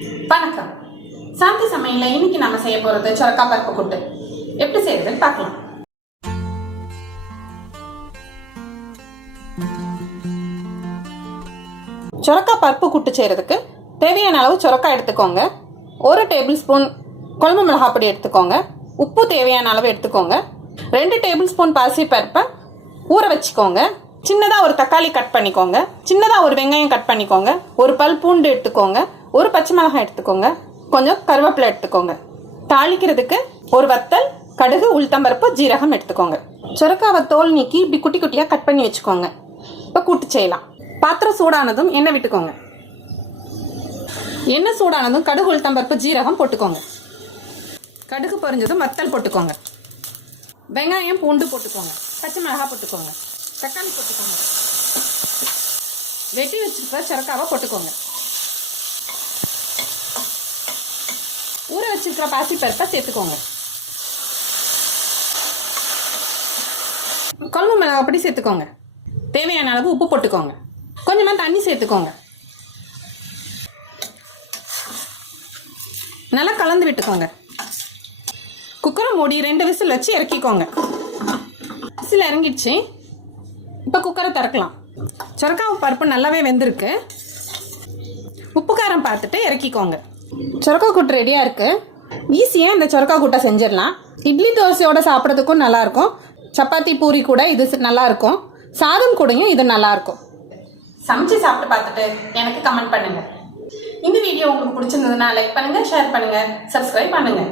வணக்கம். சாந்தி சமையல்ல இன்னைக்கு நம்ம செய்ய போறது சொரக்காய் பருப்பு கூட்டு. எப்படி செய்யறதுன்னு பார்க்கலாம். சொரக்காய் பருப்பு கூட்டு செய்யறதுக்கு தேவையான அளவு சொரக்காய் எடுத்துக்கோங்க. 1 டேபிள் ஸ்பூன் குழம்பு மிளகாய் பொடி எடுத்துக்கோங்க. உப்பு தேவையான அளவு எடுத்துக்கோங்க. 2 டேபிள் ஸ்பூன் பாசி பருப்பை ஊற வச்சுக்கோங்க. சின்னதாக ஒரு தக்காளி கட் பண்ணிக்கோங்க. சின்னதாக ஒரு வெங்காயம் கட் பண்ணிக்கோங்க. ஒரு பல் பூண்டு எடுத்துக்கோங்க. ஒரு பச்சை மிளகாய் எடுத்துக்கோங்க. கொஞ்சம் கருவேப்பிலை எடுத்துக்கோங்க. தாளிக்கிறதுக்கு ஒரு வத்தல், கடுகு, உளுத்தம்பருப்பு, ஜீரகம் எடுத்துக்கோங்க. சொரக்காவை தோல் நீக்கி இப்படி குட்டி குட்டியாக கட் பண்ணி வச்சுக்கோங்க. இப்போ கூட்டு செய்யலாம். பாத்திரம் சூடானதும் எண்ணெய் விட்டுக்கோங்க. எண்ணெய் சூடானதும் கடுகு, உளுத்தம்பருப்பு, ஜீரகம் போட்டுக்கோங்க. கடுகு பொரிஞ்சதும் வத்தல் போட்டுக்கோங்க. வெங்காயம், பூண்டு போட்டுக்கோங்க. பச்சை மிளகாய் போட்டுக்கோங்க. தக்காளி போட்டுக்கோங்க. வெட்டி வச்சுருக்க சொரக்காவை போட்டுக்கோங்க. ஊற வச்சிருக்கிற பாசி பருப்பை சேர்த்துக்கோங்க. குழம்பு மிளகாய் பொடி சேர்த்துக்கோங்க. தேவையான அளவு உப்பு போட்டுக்கோங்க. கொஞ்சமாக தண்ணி சேர்த்துக்கோங்க. நல்லா கலந்து விட்டுக்கோங்க. குக்கரை மூடி 2 விசில் வச்சு இறக்கிக்கோங்க. விசில் இறங்கிடுச்சு. இப்போ குக்கரை திறக்கலாம். சொரக்காய் பருப்பு நல்லாவே வெந்திருக்கு. உப்பு காரம் பார்த்துட்டு இறக்கிக்கோங்க. சொரக்காய் கூட்டு ரெடியாக இருக்குது. ஈஸியாக இந்த சொரக்காய் கூட்டை செஞ்சிடலாம். இட்லி தோசையோடு சாப்பிட்றதுக்கும் நல்லாயிருக்கும். சப்பாத்தி பூரி கூட இது நல்லாயிருக்கும். சாதம் கூடயும் இது நல்லாயிருக்கும். சமைச்சு சாப்பிட்டு பார்த்துட்டு எனக்கு கமெண்ட் பண்ணுங்கள். இந்த வீடியோ உங்களுக்கு பிடிச்சிருந்ததுன்னா லைக் பண்ணுங்கள், ஷேர் பண்ணுங்கள், சப்ஸ்கிரைப் பண்ணுங்கள்.